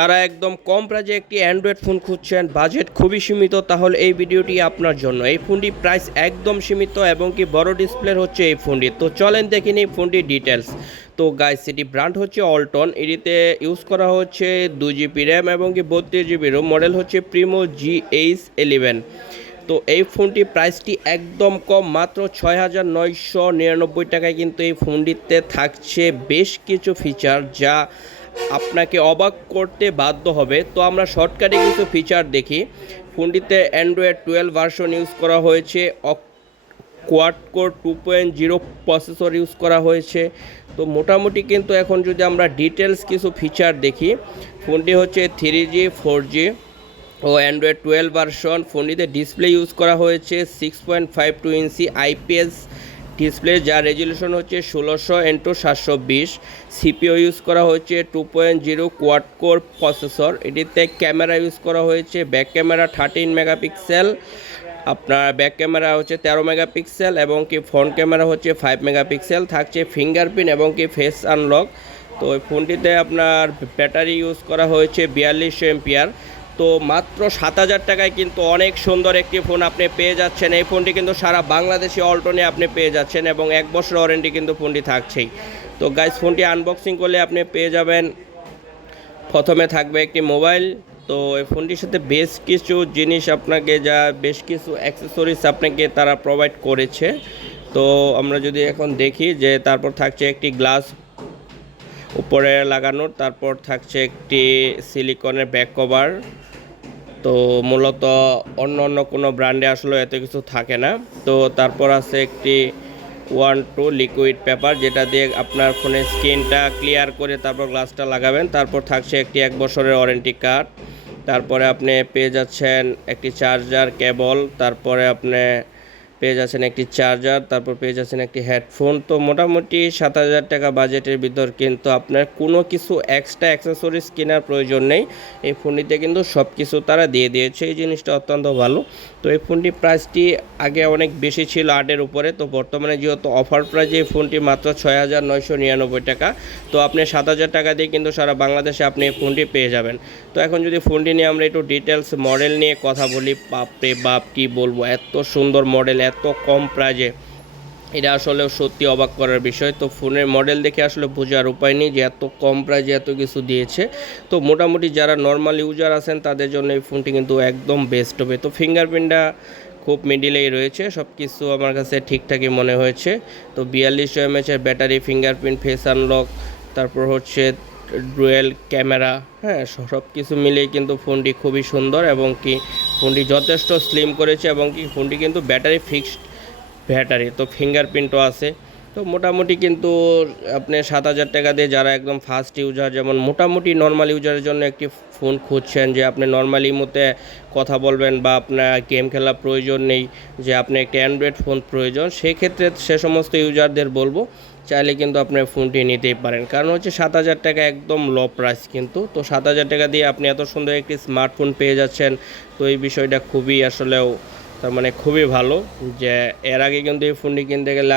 যারা একদম কম প্রাইজে একটি অ্যান্ড্রয়েড ফোন খুঁজছেন, বাজেট খুবই সীমিত, তাহলে এই ভিডিওটি আপনার জন্য। এই ফোনটি প্রাইস একদম সীমিত এবং কি বড় ডিসপ্লের হচ্ছে এই ফোনটি। তো চলেন দেখে নিই ফোনটির ডিটেলস। তো গাইস, এটি ব্র্যান্ড হচ্ছে অল্টন। এটিতে ইউজ করা হচ্ছে 2GB র্যাম এবং কি 32GB রোম। মডেল হচ্ছে প্রিমো GH11। তো এই ফোনটি প্রাইসটি একদম কম, মাত্র 6,999 টাকায় কিন্তু এই ফোনটিতে থাকছে বেশ কিছু ফিচার যা আপনাকে অবাক করতে বাধ্য হবে। তো আমরা শর্টকাটে কিছু ফিচার দেখি। ফোনটিতে অ্যান্ড্রয়েড 12 ভার্সন ইউজ করা হয়েছে, কোয়াড কোর 2.0 প্রসেসর ইউজ করা হয়েছে। তো মোটামুটি কিন্তু এখন যদি আমরা ডিটেলস কিছু ফিচার দেখি, ফোনটি হচ্ছে 3G 4G ও অ্যান্ড্রয়েড 12 ভার্সন। ফোনটিতে ডিসপ্লে ইউজ করা হয়েছে 6.52 ইঞ্চি IPS ডিসপ্লে, যার রেজলিউশন হচ্ছে 1600x720। সিপিও ইউজ করা হয়েছে 2.0 কোয়াড কোর প্রসেসর। এটিতে ক্যামেরা ইউজ করা হয়েছে ব্যাক ক্যামেরা 13 মেগাপিক্সেল, আপনার ব্যাক ক্যামেরা হচ্ছে 13 মেগাপিক্সেল এবং কি ফ্রন্ট ক্যামেরা হচ্ছে 5 মেগাপিক্সেল। থাকছে ফিঙ্গারপ্রিন্ট এবং কি ফেস আনলক। তো এই ফোনটিতে আপনার ব্যাটারি ইউজ করা হয়েছে 4200 এমপিআর। তো মাত্র 7,000 টাকায় কিন্তু অনেক সুন্দর একটি ফোন আপনি পেয়ে যাচ্ছেন। এই ফোনটি কিন্তু সারা বাংলাদেশে অল্টনে আপনি পেয়ে যাচ্ছেন এবং 1 বছর ওয়ারেন্টি কিন্তু ফোনটি থাকছেই। তো গাইস, ফোনটি আনবক্সিং করলে আপনি পেয়ে যাবেন, প্রথমে থাকবে একটি মোবাইল। তো এই ফোনটির সাথে বেশ কিছু জিনিস আপনাকে, যা বেশ কিছু অ্যাক্সেসরিজ আপনাকে তারা প্রোভাইড করেছে। তো আমরা যদি এখন দেখি যে তারপর থাকছে একটি গ্লাস উপরে লাগানোর, তারপর থাকছে একটি সিলিকনের ব্যাক কভার। তো মূলত অন্য কোনো ব্র্যান্ডে আসলে এত কিছু থাকে না। তো তারপর আছে একটি 1-2 লিকুইড পেপার, যেটা দিয়ে আপনার ফোনের স্ক্রিনটা ক্লিয়ার করে তারপর গ্লাসটা লাগাবেন। তারপর থাকছে একটি 1 বছরের ওয়ারেন্টি কার্ড। তারপরে আপনি পেয়ে যাচ্ছেন একটি চার্জার কেবল, তারপরে আপনি পেয়ে যাচ্ছেন একটি চার্জার, তারপর পেয়ে যাচ্ছেন একটি হেডফোন। তো মোটামুটি 7,000 টাকা বাজেটের ভিতর কিন্তু আপনার কোনো কিছু এক্সট্রা অ্যাক্সেসরিজ কেনার প্রয়োজন নেই। এই ফোনটিতে কিন্তু সব কিছু তারা দিয়ে দিয়েছে, এই জিনিসটা অত্যন্ত ভালো। তো এই ফোনটির প্রাইসটি আগে অনেক বেশি ছিল 8-এর উপরে, তো বর্তমানে যেহেতু অফার প্রাইজে এই ফোনটি মাত্র 6,999 টাকা। তো আপনি 7,000 টাকা দিয়ে কিন্তু সারা বাংলাদেশে আপনি এই ফোনটি পেয়ে যাবেন। তো এখন যদি ফোনটি নিয়ে আমরা একটু ডিটেলস মডেল নিয়ে কথা বলি, বাপরে বাপ কী বলবো, এত সুন্দর মডেল এত কম প্রাইজে, এটা আসলে সত্যি অবাক করার বিষয়। তো ফোনের মডেল দেখে আসলে বোঝার উপায় নেই যে এত কম প্রাইজে এত কিছু দিয়েছে। তো মোটামুটি যারা নর্মাল ইউজার আছেন তাদের জন্য এই ফোনটি কিন্তু একদম বেস্ট হবে। তো ফিঙ্গারপ্রিন্টটা খুব মিডিলেই রয়েছে, সব কিছু আমার কাছে ঠিকঠাকই মনে হয়েছে। তো 4200 mAh battery, fingerprint, face unlock, তারপর হচ্ছে ডুয়েল ক্যামেরা, হ্যাঁ, সব কিছু মিলিয়ে কিন্তু ফোনটি খুবই সুন্দর এবং কি ফোনটি যথেষ্ট স্লিম করেছে এবং কি ফোনটি কিন্তু ব্যাটারি ফিক্সড ব্যাটারি, তো ফিঙ্গারপ্রিন্টও আছে। তো মোটামুটি কিন্তু আপনি 7,000 টাকা দিয়ে যারা একদম ফাস্ট ইউজার, যেমন মোটামুটি নর্মাল ইউজারের জন্য একটি ফোন খুঁজছেন, যে আপনি নর্মালি মতে কথা বলবেন বা আপনার গেম খেলা প্রয়োজন নেই, যে আপনি একটি অ্যান্ড্রয়েড ফোন প্রয়োজন, সেই ক্ষেত্রে সে সমস্ত ইউজারদের বলবো চাইলে কিন্তু আপনার ফোনটি নিতেই পারেন। কারণ হচ্ছে 7,000 টাকা একদম লো প্রাইস কিন্তু। তো 7,000 টাকা দিয়ে আপনি এত সুন্দর একটি স্মার্টফোন পেয়ে যাচ্ছেন। তো এই বিষয়টা খুবই আসলেও তার মানে খুবই ভালো, যে এর আগে কিন্তু এই ফোনটি কিনতে গেলে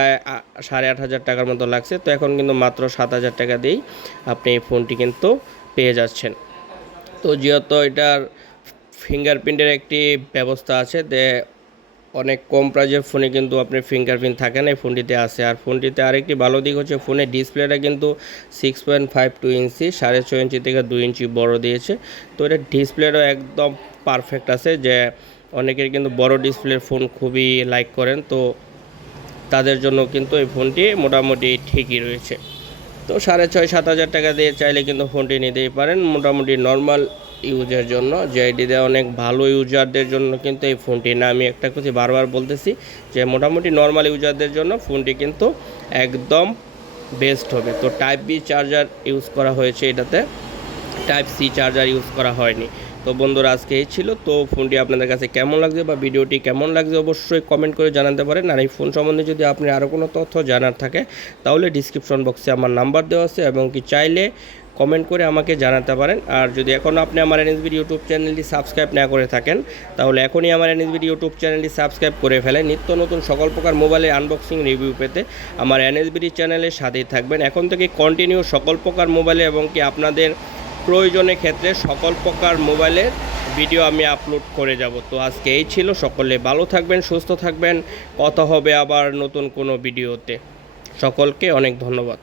8,500 টাকার মতো লাগছে। তো এখন কিন্তু মাত্র 7,000 টাকা দিয়েই আপনি এই ফোনটি কিন্তু পেয়ে যাচ্ছেন। তো যেহেতু এটার ফিঙ্গারপ্রিন্টের একটি ব্যবস্থা আছে, অনেক কম প্রাইজের ফোনে কিন্তু আপনার ফিঙ্গারপ্রিন্ট থাকে না, এই ফোনটিতে আছে। আর ফোনটিতে আরেকটি ভালো দিক হচ্ছে ফোনের ডিসপ্লেটা কিন্তু 6.52 ইঞ্চি, 6.5 ইঞ্চি থেকে 2 ইঞ্চি বড় দিয়েছে। তো এটা ডিসপ্লেটাও একদম পারফেক্ট আছে, যে অনেকের কিন্তু বড় ডিসপ্লের ফোন খুবই লাইক করেন, তো তাদের জন্য কিন্তু এই ফোনটি মোটামুটি ঠিকই রয়েছে। তো 6,500-7,000 টাকা দিয়ে চাইলে কিন্তু ফোনটি নিতেই পারেন মোটামুটি নর্মাল ইউজের জন্য। যে এটিতে অনেক ভালো ইউজারদের জন্য কিন্তু এই ফোনটি না, আমি একটা কথা বারবার বলতেছি যে মোটামুটি নর্মাল ইউজারদের জন্য ফোনটি কিন্তু একদম বেস্ট হবে। তো টাইপ বি চার্জার ইউজ করা হয়েছে, এটাতে টাইপ সি চার্জার ইউজ করা হয়নি। তো বন্ধুরা, আজকে এই ছিল। তো ফোনটি আপনাদের কাছে কেমন লাগছে বা ভিডিওটি কেমন লাগছে অবশ্যই কমেন্ট করে জানাতে পারেন। আর এই ফোন সম্বন্ধে যদি আপনি আরও কোনো তথ্য জানার থাকে তাহলে ডিসক্রিপশন বক্সে আমার নাম্বার দেওয়া আছে এবং কি চাইলে কমেন্ট করে আমাকে জানাতে পারেন। আর যদি এখনও আপনি আমার এনএসবিডি ইউটিউব চ্যানেলটি সাবস্ক্রাইব না করে থাকেন তাহলে এখনই আমার এনএসবিডি ইউটিউব চ্যানেলটি সাবস্ক্রাইব করে ফেলেন। নিত্য নতুন সকল প্রকার মোবাইলের আনবক্সিং রিভিউ পেতে আমার এনএসবিডি চ্যানেলের সাথেই থাকবেন। এখন থেকে কন্টিনিউ সকল প্রকার মোবাইলে এবং কি আপনাদের প্রয়োজনের ক্ষেত্রে সকল প্রকার মোবাইলের ভিডিও আমি আপলোড করে যাব। তো আজকে এই ছিল, সকলে ভালো থাকবেন, সুস্থ থাকবেন, কথা হবে আবার নতুন কোনো ভিডিওতে। সকলকে অনেক ধন্যবাদ।